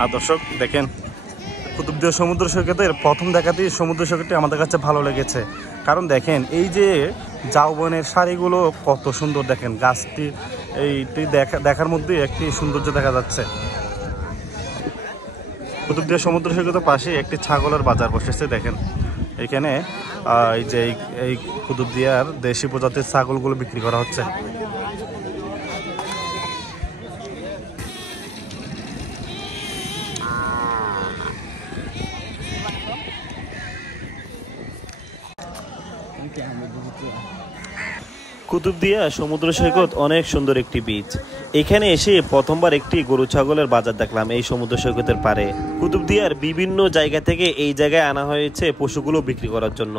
আর দর্শক দেখেন, কুতুবদিয়া সমুদ্র সৈকতের প্রথম দেখাতেই সমুদ্র সৈকতটি আমাদের কাছে ভালো লেগেছে। কারণ দেখেন এই যে ঝাউবনের শাড়িগুলো কত সুন্দর, দেখেন গাছটি এইটি দেখার মধ্যে একটি সৌন্দর্য দেখা যাচ্ছে। কুতুবদিয়া সমুদ্র সৈকতের পাশে একটি ছাগলের বাজার বসেছে। দেখেন এখানে এই যে এই কুতুবদিয়ার দেশি প্রজাতির ছাগলগুলো বিক্রি করা হচ্ছে। কুতুবদিয়া সমুদ্র সৈকত অনেক সুন্দর একটি বিচ। এখানে এসে প্রথমবার একটি গরু ছাগলের বাজার দেখলাম এই সমুদ্র সৈকতের পারে। কুতুবদিয়ার বিভিন্ন জায়গা থেকে এই জায়গায় আনা হয়েছে পশুগুলো বিক্রি করার জন্য।